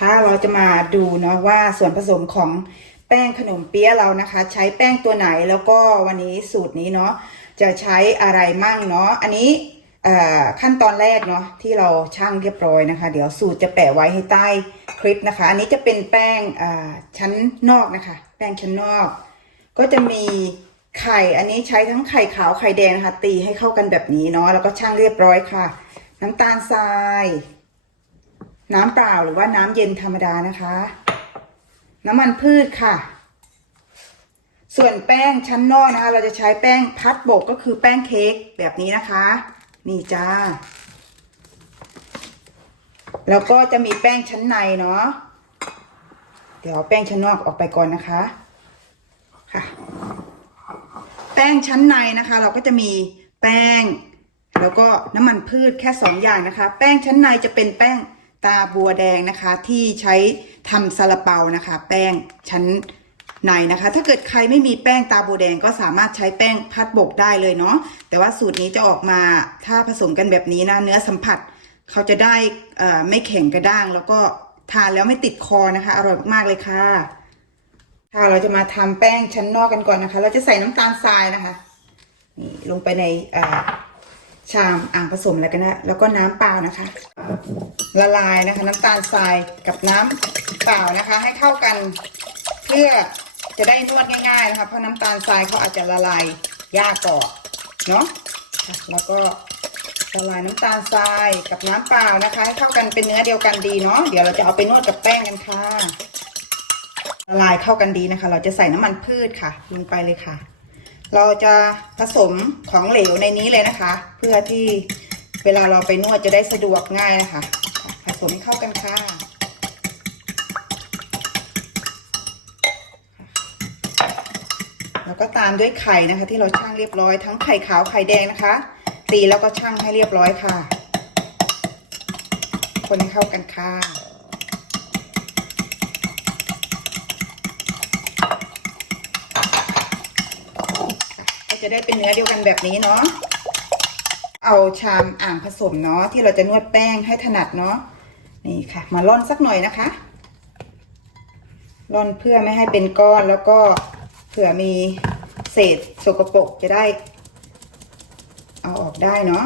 คะเราจะมาดูเนาะว่าส่วนผสมของแป้งขนมเปี๊ยะเรานะคะ ใช้แป้งตัวไหนแล้วก็วันนี้สูตรนี้เนาะจะใช้อะไรมั่งเนาะอันนี้ขั้นตอนแรกเนาะที่เราช่างเรียบร้อยนะคะ เดี๋ยวสูตรจะแปะไว้ให้ใต้คลิปนะคะ อันนี้จะเป็นแป้งชั้นนอกนะคะ แป้งชั้นนอก ก็จะมีไข่อันนี้ใช้ทั้งไข่ขาวไข่แดงนะคะตีให้เข้ากันแบบนี้เนาะแล้วก็ช่างเรียบร้อยค่ะ น้ำตาลทราย น้ำเปล่าหรือว่าน้ำเย็นธรรมดานะคะ น้ำมันพืชค่ะ ส่วนแป้งชั้นนอกนะคะ เราจะใช้แป้งพัดโบกก็คือแป้งเค้กแบบนี้นะคะ นี่จ้า แล้วก็จะมีแป้งชั้นในเนาะเดี๋ยวแป้งชั้นนอกออกไปก่อนนะคะค่ะ แป้งชั้นในนะคะ เราก็จะมีแป้ง แล้วก็น้ำมันพืชแค่สองอย่างนะคะ แป้งชั้นในจะเป็นแป้ง ตาบัวแดงนะคะที่ใช้ทำซาลาเปานะคะ แป้งชั้นในนะคะ ถ้าเกิดใครไม่มีแป้งตาบัวแดงก็สามารถใช้แป้งพัดบกได้เลยเนาะแต่ว่าสูตรนี้จะออกมาถ้าผสมกันแบบนี้นะเนื้อสัมผัสเขาจะได้ไม่แข็งกระด้าง แล้วก็ทานแล้วไม่ติดคอนะคะ อร่อยมากเลยค่ะค่ะเราจะมาทำแป้งชั้นนอกกันก่อนนะคะ เราจะใส่น้ำตาลทรายนะคะนี่ลงไปในอ ชามอ่างผสมแล้วกันนะแล้วก็น้ำเปล่านะคะ ละลายนะคะ น้ำตาลทรายกับน้ำเปล่านะคะ ให้เข้ากันเพื่อจะได้นวดง่าย ๆนะคะ เพราะน้ำตาลทรายเขาอาจจะละลายยากก่อนเนาะแล้วก็ละลายน้ำตาลทรายกับน้ำเปล่านะคะ ให้เข้ากันเป็นเนื้อเดียวกันดีเนาะเดี๋ยวเราจะเอาไปนวดกับแป้งกันค่ะละลายเข้ากันดีนะคะ เราจะใส่น้ำมันพืชค่ะ ลงไปเลยค่ะ เราจะผสมของเหลวในนี้เลยนะคะ เพื่อที่เวลาเราไปนวดจะได้สะดวกง่ายนะคะ ผสมให้เข้ากันค่ะแล้วก็ตามด้วยไข่นะคะ ที่เราช่างเรียบร้อยทั้งไข่ขาวไข่แดงนะคะ ตีแล้วก็ช่างให้เรียบร้อยค่ะ คนให้เข้ากันค่ะ จะได้เป็นเนื้อเดียวกันแบบนี้เนาะเอาชามอ่างผสมเนาะที่เราจะนวดแป้งให้ถนัดเนาะนี่ค่ะ มาร่อนสักหน่อยนะคะร่อนเพื่อไม่ให้เป็นก้อนแล้วก็เผื่อมีเศษสกปรกจะได้ เอาออกได้เนาะ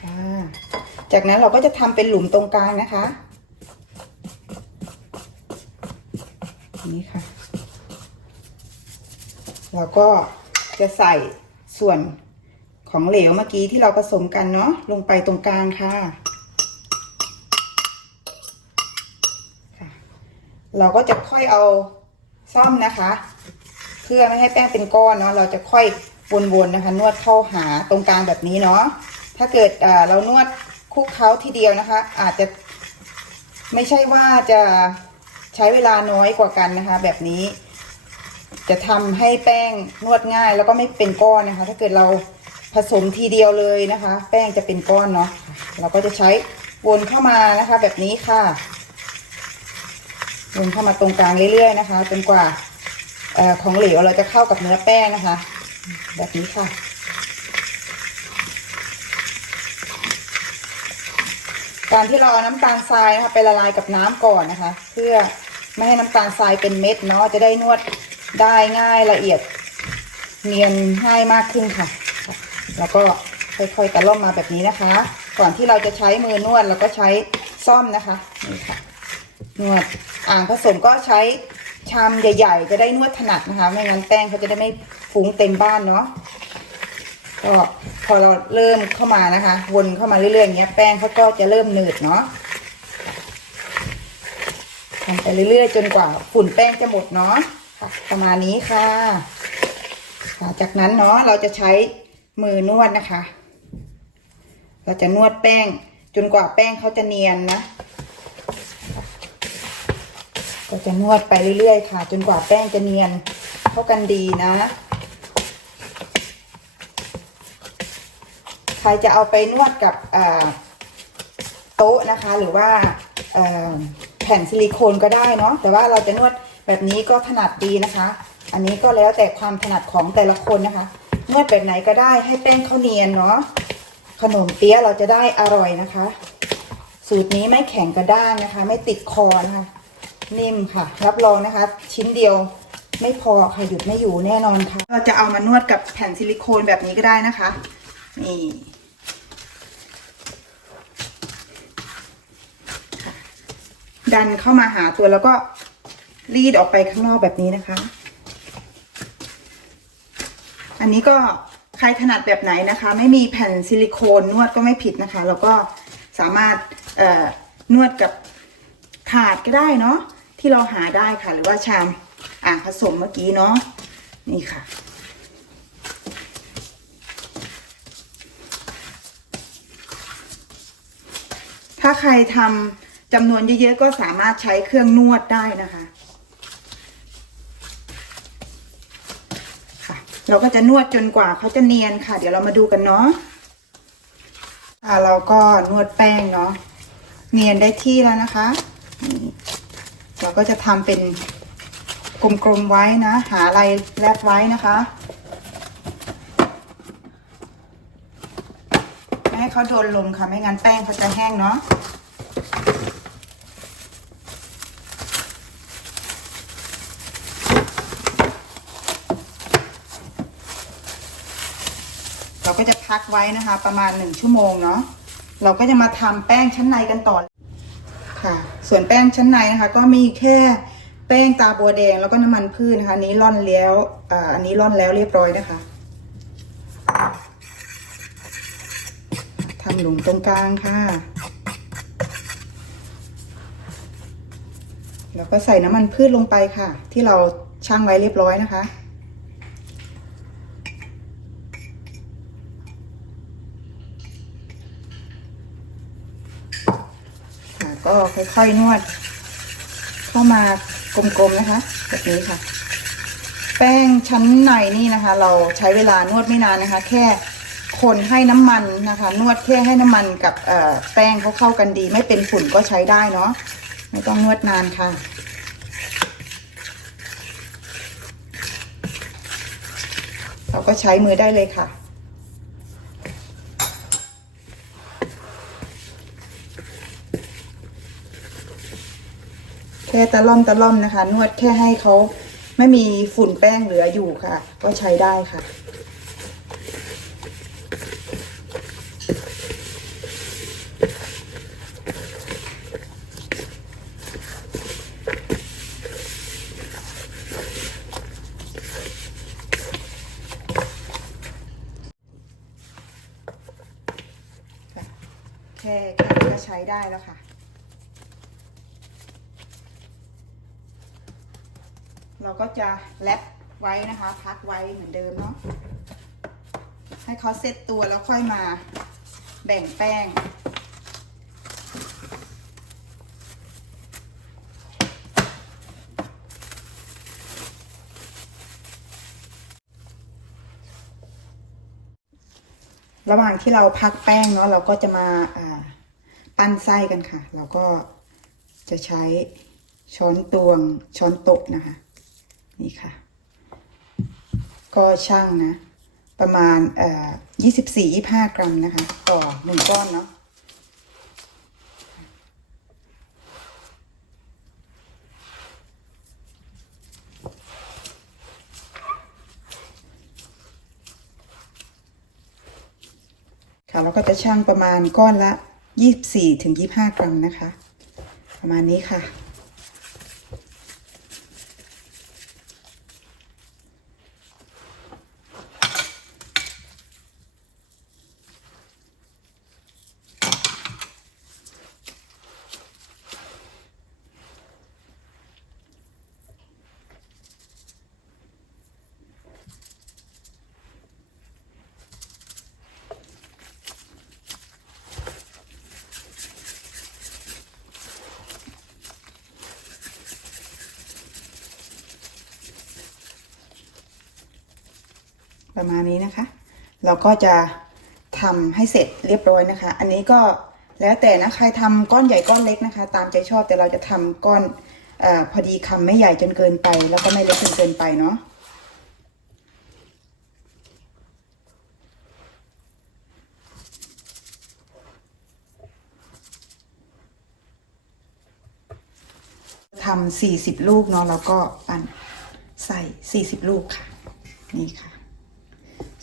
ค่ะจากนั้นเราก็จะทำเป็นหลุมตรงกลางนะคะ นี่ค่ะ แล้วก็จะใส่ส่วนของเหลวเมื่อกี้ที่เราผสมกันเนาะลงไปตรงกลางค่ะเราก็จะค่อยเอาซ่อมนะคะ เพื่อไม่ให้แป้งเป็นก้อนเนาะเราจะค่อยวนๆนะคะ นวดเข้าหาตรงกลางแบบนี้เนาะถ้าเกิดเรานวดคุกเคล้าทีเดียวนะคะ อาจจะไม่ใช่ว่าจะ ใช้เวลาน้อยกว่ากันนะคะ แบบนี้ จะทำให้แป้งนวดง่าย แล้วก็ไม่เป็นก้อนนะคะ ถ้าเกิดเราผสมทีเดียวเลยนะคะ แป้งจะเป็นก้อนเนาะเราก็จะใช้วนเข้ามานะคะ แบบนี้ค่ะวนเข้ามาตรงกลางเรื่อยๆนะคะจนกว่าออของเหลวเราจะเข้ากับเนื้อแป้งนะคะ แบบนี้ค่ะ การที่เราเอาน้ำตาลทรายนะคะไปละลายกับน้ำก่อนนะคะ เพื่อ ไม่ให้น้ำตาลทรายเป็นเม็ดเนาะจะได้นวดได้ง่ายละเอียดเนียนง่ายมากขึ้นค่ะ แล้วก็ค่อยๆตะล่อมมาแบบนี้นะคะ ก่อนที่เราจะใช้มือนวดเราก็ใช้ซ่อมนะคะนี่ค่ะนวดอ่างผสมก็ใช้ชามใหญ่ ๆ จะได้นวดถนัดนะคะ ไม่งั้นแป้งเขาจะได้ไม่ฟุ้งเต็มบ้านเนาะก็พอเราเริ่มเข้ามานะคะ วนเข้ามาเรื่อยๆอย่างเงี้ยแป้งเขาก็จะเริ่มหนืดเนาะ ไปเรื่อยๆ จนกว่าฝุ่นแป้งจะหมดเนาะค่ะประมาณนี้ค่ะค่ะจากนั้นเนาะเราจะใช้มือนวดนะคะ เราจะนวดแป้งจนกว่าแป้งเขาจะเนียนนะ ก็จะนวดไปเรื่อยๆ ค่ะ จนกว่าแป้งจะเนียนเข้ากันดีนะ ใครจะเอาไปนวดกับโต๊ะนะคะหรือว่า ผ่นซิลิโคนก็ได้เนาะแต่ว่าเราจะนวดแบบนี้ก็ถนัดดีนะคะ อันนี้ก็แล้วแต่ความถนัดของแต่ละคนนะคะ นวดแบบไหนก็ได้ให้แป้งเขาเนียนเนาะขนมเปี๊ยะเราจะได้อร่อยนะคะ สูตรนี้ไม่แข็งกระด้างนะคะ ไม่ติดคอนะคะนิ่มค่ะ รับรองนะคะ ชิ้นเดียวไม่พอค่ะหยุดไม่อยู่แน่นอนค่ะเราจะเอามานวดกับแผ่นซิลิโคนแบบนี้ก็ได้นะคะนี่ค่ะ ดันเข้ามาหาตัวแล้วก็รีดออกไปข้างนอกแบบนี้นะคะ อันนี้ก็ใครถนัดแบบไหนนะคะ ไม่มีแผ่นซิลิโคนนวดก็ไม่ผิดนะคะ แล้วก็สามารถนวดกับถาดก็ได้เนาะที่เราหาได้ค่ะ หรือว่าชามอ่างผสมเมื่อกี้เนาะนี่ค่ะ ถ้าใครทำ จำนวนเยอะๆก็สามารถใช้เครื่องนวดได้นะคะค่ะเราก็จะนวดจนกว่าเขาจะเนียนค่ะ เดี๋ยวเรามาดูกันเนาะอ่าเราก็นวดแป้งเนาะเนียนได้ที่แล้วนะคะ เราก็จะทำเป็นกลมๆไว้นะ หาอะไรแลบไว้นะคะไม่ให้เขาโดนลมค่ะ ไม่งั้นแป้งเขาจะแห้งเนาะ ก็จะพักไว้นะคะ ประมาณหนึ่งชั่วโมงเนาะเราก็จะมาทำแป้งชั้นในกันต่อค่ะ ส่วนแป้งชั้นในนะคะ ก็มีแค่แป้งตาบัวแดงแล้วก็น้ำมันพืชนะคะนี้ร่อนแล้วอ่าอันนี้ร่อนแล้วเรียบร้อยนะคะทำหลุมตรงกลางค่ะ แล้วก็ใส่น้ำมันพืชลงไปค่ะ ที่เราชั่งไว้เรียบร้อยนะคะ ก็ค่อยๆนวด เข้ามากลมๆนะคะ แบบนี้ค่ะ แป้งชั้นในนี่นะคะ เราใช้เวลานวดไม่นานนะคะ แค่คนให้น้ำมันนะคะ นวดแค่ให้น้ำมันกับแป้งเขาเข้ากันดี ไม่เป็นฝุ่นก็ใช้ได้เนาะไม่ต้องนวดนานค่ะเราก็ใช้มือได้เลยค่ะ ค่ตะล่อมตะล่อมนะคะ นวดแค่ให้เขาไม่มีฝุ่นแป้งเหลืออยู่ค่ะ ก็ใช้ได้ค่ะแค่แค่นี้ก็ใช้ได้แล้วค่ะ เรา ก็จะแรปไว้นะคะ พักไว้เหมือนเดิมเนาะให้เขาเซตตัวแล้วค่อยมาแบ่งแป้ง ระหว่างที่เราพักแป้งเนาะเราก็จะมาอ่าปั้นไส้กันค่ะ เราก็จะใช้ช้อนตวงช้อนโต๊ะนะคะ นี่ค่ะ ก็ช่างนะ ประมาณเอ่อยี่สิบสี่ยี่ห้ากรัมนะคะ ต่อหนึ่งก้อนเนาะค่ะเราก็จะช่างประมาณก้อนละยี่สิบสี่ถึงยี่ห้ากรัมนะคะ ประมาณนี้ค่ะ ประมาณนี้นะคะ เราก็จะทำให้เสร็จเรียบร้อยนะคะ อันนี้ก็แล้วแต่นะใครทำก้อนใหญ่ก้อนเล็กนะคะ ตามใจชอบแต่เราจะทำก้อนอพอดีคำไม่ใหญ่จนเกินไป แล้วก็ไม่เล็กจนเกินไปเนาะทำสี่สิบลูกเนาะแล้วก็ปั่นใส่สี่สิบลูกค่ะ นี่ค่ะ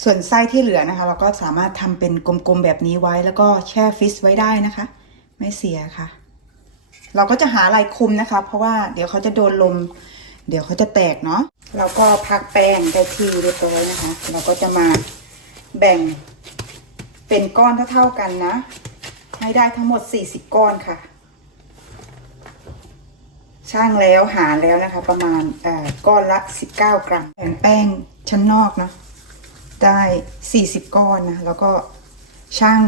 ส่วนไส้ที่เหลือนะคะ เราก็สามารถทำเป็นกลมๆแบบนี้ไว้ แล้วก็แช่ฟรีซไว้ได้นะคะ ไม่เสียค่ะ เราก็จะหาอะไรคลุมนะคะ เพราะว่าเดี๋ยวเขาจะโดนลม เดี๋ยวเขาจะแตกเนาะเราก็พักแป้งได้ที่เรียบร้อยนะคะ เราก็จะมาแบ่งเป็นก้อนเท่าๆกันนะ ให้ได้ทั้งหมด 40 ก้อนค่ะ ช่างแล้วหาแล้วนะคะ ประมาณเอ่อก้อนละ 19 กรัมแบ่งแป้งชั้นนอกเนาะ ได้ 40 ก้อนนะแล้วก็ช่าง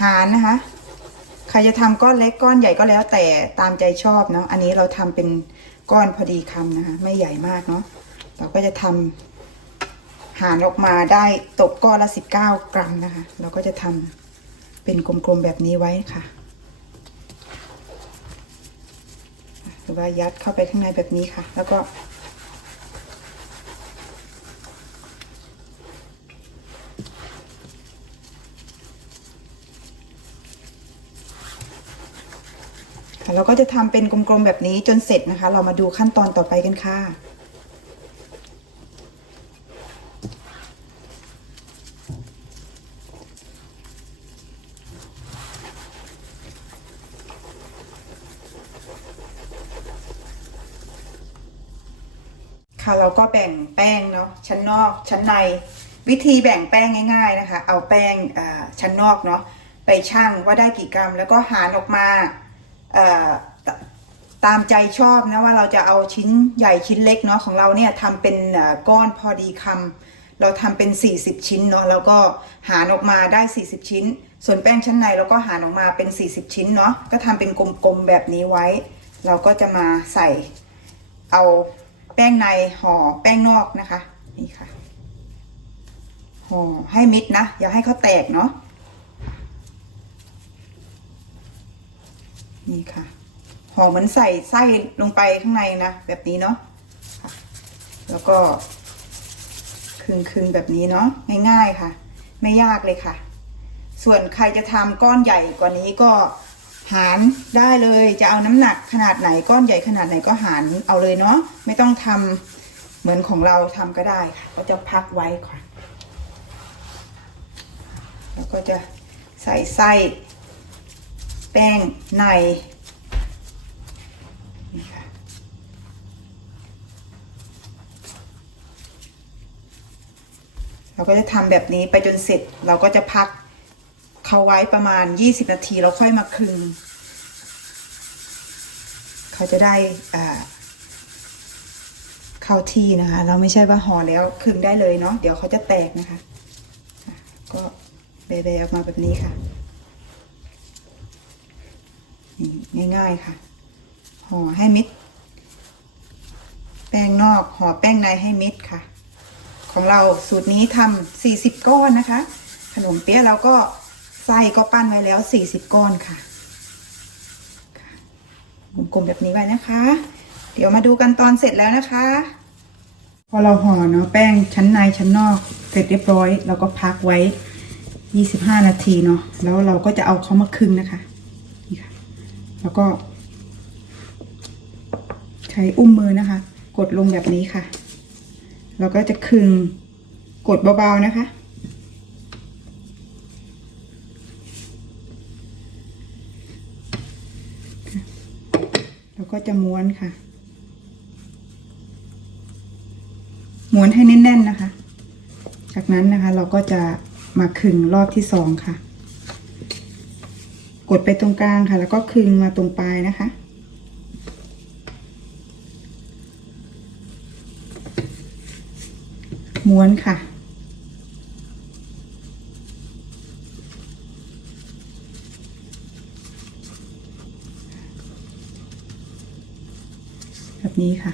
หารนะคะ ใครจะทำก้อนเล็กก้อนใหญ่ก็แล้วแต่ตามใจชอบเนาะอันนี้เราทำเป็นก้อนพอดีคำนะคะ ไม่ใหญ่มากเนาะเราก็จะทำหารออกมาได้ตกก้อนละ 19 กรัมนะคะ เราก็จะทำเป็นกลมๆแบบนี้ไว้ค่ะหรือว่ายัดเข้าไปข้างในแบบนี้ค่ะ แล้วก็ ค่ะเราก็จะทำเป็นกลมๆแบบนี้จนเสร็จนะคะ เรามาดูขั้นตอนต่อไปกันค่ะค่ะเราก็แบ่งแป้งเนาะชั้นนอกชั้นในวิธีแบ่งแป้งง่ายๆนะคะ เอาแป้งชั้นนอกเนาะไปชั่งว่าได้กี่กรัม แล้วก็หารออกมา ตามใจชอบนะว่าเราจะเอาชิ้นใหญ่ชิ้นเล็กเนาะของเราเนี่ยทำเป็นก้อนพอดีคำเราทำเป็น 40 ชิ้นเนาะแล้วก็หารออกมาได้ 40 ชิ้น ส่วนแป้งชั้นในเราก็หารออกมาเป็น 40 ชิ้นเนาะก็ทำเป็นกลมๆแบบนี้ไว้ เราก็จะมาใส่เอาแป้งในห่อแป้งนอกนะคะนี่ค่ะห่อให้มิดนะอย่าให้เขาแตกเนาะ นี่ค่ะห่อเหมือนใส่ไส้ลงไปข้างในนะ แบบนี้เนาะแล้วก็คึงคึงแบบนี้เนาะง่ายๆค่ะ ไม่ยากเลยค่ะ ส่วนใครจะทำก้อนใหญ่กว่านี้ก็หารได้เลยจะเอาน้ำหนักขนาดไหนก้อนใหญ่ขนาดไหนก็หารเอาเลยเนาะไม่ต้องทำเหมือนของเราทำก็ได้ค่ะ ก็จะพักไว้ค่ะ แล้วก็จะใส่ไส้ ป้งในเราก็จะทำแบบนี้ไปจนเสร็จเราก็จะพักเขาไว้ประมาณ 20 นาทีแล้วค่อยมาคลึง เขาจะได้เข้าที่นะคะ เราไม่ใช่ว่าห่อแล้วคลึงได้เลยเนาะเดี๋ยวเขาจะแตกนะคะอะก็เบเบออกมาแบบนี้ค่ะ นี่ง่ายๆค่ะ ห่อให้มิด แป้งนอกห่อแป้งในให้มิดค่ะ ของเราสูตรนี้ทำ40ก้อนนะคะ ขนมเปี๊ยะเราก็ไส้ก็ปั้นไว้แล้ว40ก้อนค่ะค่ะกลมๆแบบนี้ไว้นะคะ เดี๋ยวมาดูกันตอนเสร็จแล้วนะคะ พอเราห่อเนาะแป้งชั้นในชั้นนอก เสร็จเรียบร้อย เราก็พักไว้ 25 นาทีเนาะแล้วเราก็จะเอาเขามาคลึงนะคะ แล้วก็ ใช้อุ้มมือนะคะ กดลงแบบนี้ค่ะ แล้วก็จะคึงกดเบาๆนะคะ แล้วก็จะม้วนค่ะ ม้วนให้แน่นๆนะคะ จากนั้นนะคะเราก็จะมาคึงรอบที่สองค่ะ กดไปตรงกลางค่ะ แล้วก็คึงมาตรงปลายนะคะ ม้วนค่ะ แบบนี้ค่ะ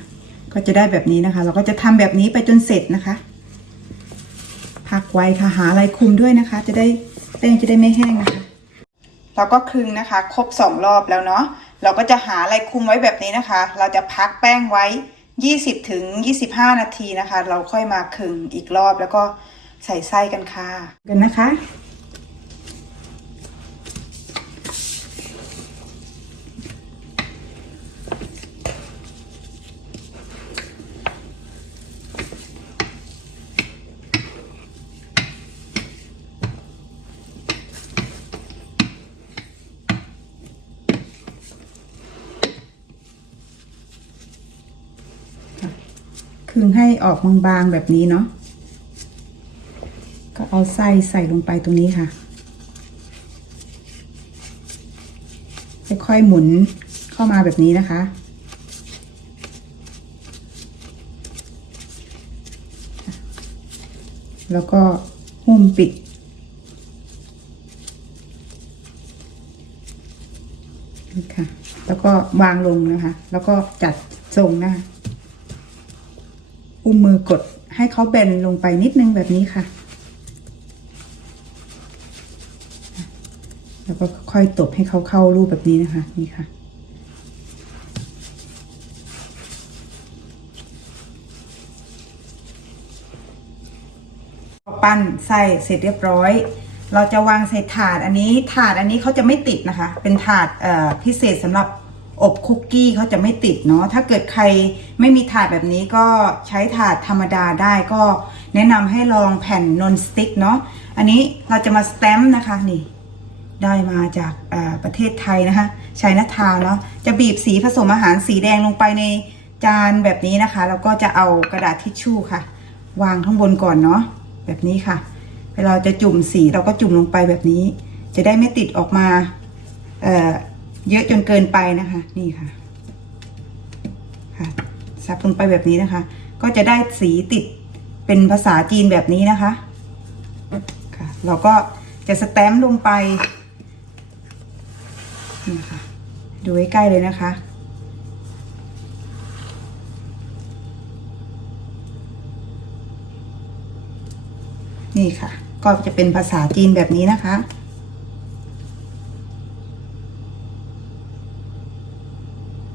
ก็จะได้แบบนี้นะคะ เราก็จะทำแบบนี้ไปจนเสร็จนะคะ พักไว้ค่ะ หาอะไรคลุมด้วยนะคะ จะได้แป้งจะได้ไม่แห้งนะคะ เราก็คลึงนะคะ ครบสองรอบแล้วเนาะเราก็จะหาอะไรคุมไว้แบบนี้นะคะ เราจะพักแป้งไว้ 20ถึง25 นาทีนะคะ เราค่อยมาคลึงอีกรอบแล้วก็ใส่ไส้กันค่ะกันนะคะ น คึงให้ออกบางๆแบบนี้เนาะก็เอาไส้ใส่ลงไปตรงนี้ค่ะค่อยๆหมุนเข้ามาแบบนี้นะคะ แล้วก็หุ้มปิดนี่ค่ะ แล้วก็วางลงนะคะ แล้วก็จัดทรงนะคะ อุ้มมือกดให้เขาแบนลงไปนิดนึงแบบนี้ค่ะ แล้วก็ค่อยตบให้เขาเข้ารูปแบบนี้นะคะ นี่ค่ะ ปั้นไส้เสร็จเรียบร้อย เราจะวางใส่ถาดอันนี้ถาดอันนี้เขาจะไม่ติดนะคะ เป็นถาดพิเศษสำหรับ อบคุกกี้เขาจะไม่ติดเนาะถ้าเกิดใครไม่มีถาดแบบนี้ก็ใช้ถาดธรรมดาได้ก็แนะนำให้ลองแผ่นนอนสติ๊กเนาะอันนี้เราจะมาสแตมป์นะคะนี่ ได้มาจากประเทศไทยนะคะชัยนาทาเนาะจะบีบสีผสมอาหารสีแดงลงไปในจานแบบนี้นะคะ แล้วก็จะเอากระดาษทิชชู่ค่ะ วางข้างบนก่อนเนาะแบบนี้ค่ะเวลาเราจะจุ่มสีเราก็จุ่มลงไปแบบนี้ จะได้ไม่ติดออกมาเอ่อ เยอะจนเกินไปนะคะ นี่ค่ะ ค่ะ ซับลงไปแบบนี้นะคะ ก็จะได้สีติดเป็นภาษาจีนแบบนี้นะคะ ค่ะ เราก็จะสแตมป์ลงไป นี่ค่ะ ดูใใกล้เลยนะคะนี่ค่ะ ก็จะเป็นภาษาจีนแบบนี้นะคะ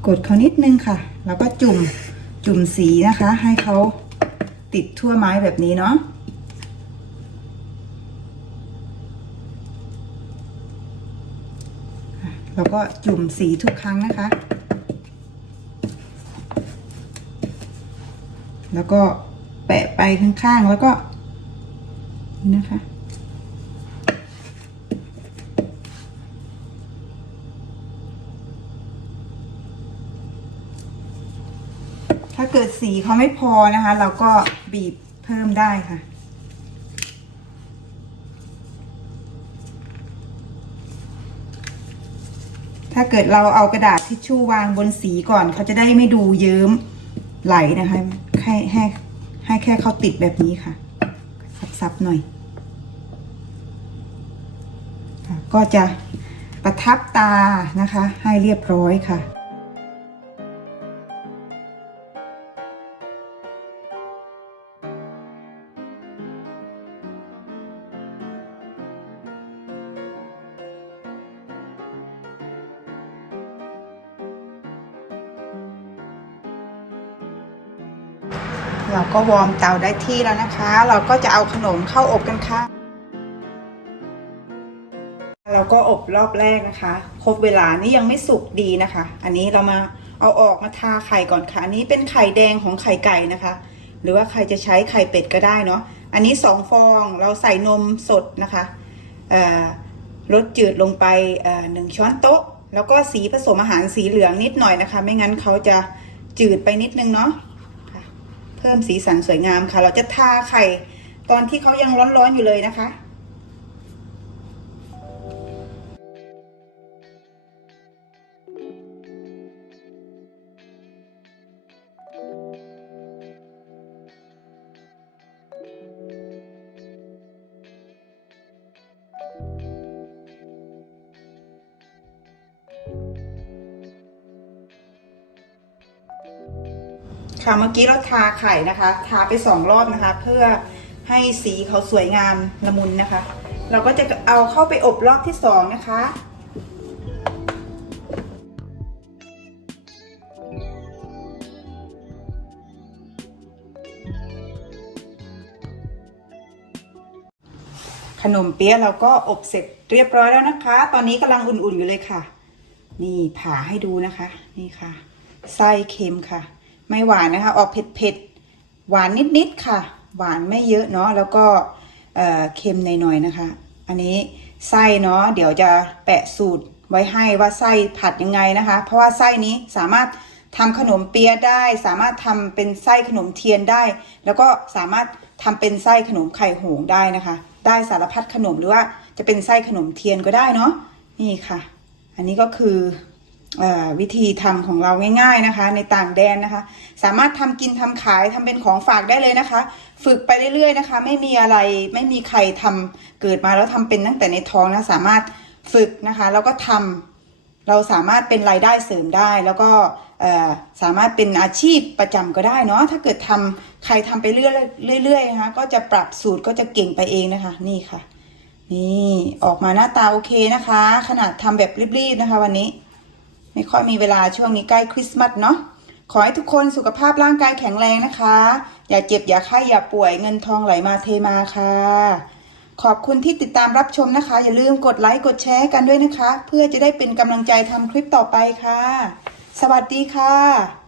กดเขานิดนึงค่ะ แล้วก็จุ่มจุ่มสีนะคะ ให้เขาติดทั่วไม้แบบนี้เนาะแล้วก็จุ่มสีทุกครั้งนะคะ แล้วก็แปะไปข้างๆ แล้วก็นี่นะคะ ถ้าเกิด สีเขาไม่พอนะคะ เราก็บีบเพิ่มได้ค่ะ ถ้าเกิดเราเอากระดาษทิชชู่วางบนสีก่อน เขาจะได้ไม่ดูเยิ้มไหลนะคะให้ให้ให้แค่เขาติดแบบนี้ค่ะ ซับๆหน่อยก็จะประทับตานะคะ ให้เรียบร้อยค่ะ ก็วอร์มเตาได้ที่แล้วนะคะ เราก็จะเอาขนมเข้าอบกันค่ะ เราก็อบรอบแรกนะคะ ครบเวลานี่ยังไม่สุกดีนะคะ อันนี้เรามาเอาออกมาทาไข่ก่อนค่ะ อันนี้เป็นไข่แดงของไข่ไก่นะคะ หรือว่าใครจะใช้ไข่เป็ดก็ได้เนาะ อันนี้สองฟองเราใส่นมสดนะคะลดจืดลงไปหนึ่งช้อนโต๊ะ แล้วก็สีผสมอาหารสีเหลืองนิดหน่อยนะคะ ไม่งั้นเขาจะจืดไปนิดนึงเนาะ เพิ่มสีสันสวยงามค่ะ เราจะทาไข่ตอนที่เขายังร้อนๆอยู่เลยนะคะ ค่ะเมื่อกี้เราทาไข่นะคะ ทาไปสองรอบนะคะ เพื่อให้สีเขาสวยงามละมุนนะคะ เราก็จะเอาเข้าไปอบรอบที่สองนะคะขนมเปี๊ยะเราก็อบเสร็จเรียบร้อยแล้วนะคะ ตอนนี้กำลังอุ่นๆอยู่เลยค่ะ นี่ผ่าให้ดูนะคะ นี่ค่ะ ไส้เค็มค่ะ ไม่หวานนะคะ ออกเผ็ดๆหวานนิดๆค่ะ หวานไม่เยอะเนาะแล้วก็เค็มหน่อยๆนะคะ อันนี้ไส้เนาะเดี๋ยวจะแปะสูตรไว้ให้ว่าไส้ผัดยังไงนะคะ เพราะว่าไส้นี้สามารถทำขนมเปี๊ยะได้ สามารถทำเป็นไส้ขนมเทียนได้ แล้วก็สามารถทำเป็นไส้ขนมไข่หงได้นะคะ ได้สารพัดขนมหรือว่าจะเป็นไส้ขนมเทียนก็ได้เนาะนี่ค่ะ อันนี้ก็คือ วิธีทำของเราง่าย ๆนะคะ ในต่างแดนนะคะ สามารถทำกินทำขายทำเป็นของฝากได้เลยนะคะ ฝึกไปเรื่อยๆนะคะ ไม่มีอะไรไม่มีใครทำเกิดมาแล้วทำเป็นตั้งแต่ในท้องนะสามารถฝึกนะคะ แล้วก็ทำเราสามารถเป็นรายได้เสริมได้ แล้วก็สามารถเป็นอาชีพประจำก็ได้เนาะถ้าเกิดทำใครทำไปเรื่อยๆเรื่อยๆนะคะก็จะปรับสูตรก็จะเก่งไปเองนะคะ นี่ค่ะ นี่ออกมาหน้าตาโอเคนะคะ ขนาดทำแบบรีบๆนะคะ วันนี้ ไม่ค่อยมีเวลาช่วงนี้ใกล้คริสต์มาสเนาะขอให้ทุกคนสุขภาพร่างกายแข็งแรงนะคะ อย่าเจ็บอย่าไข้อย่าป่วยเงินทองไหลมาเทมาค่ะ ขอบคุณที่ติดตามรับชมนะคะ อย่าลืมกดไลค์กดแชร์กันด้วยนะคะ เพื่อจะได้เป็นกำลังใจทำคลิปต่อไปค่ะ สวัสดีค่ะ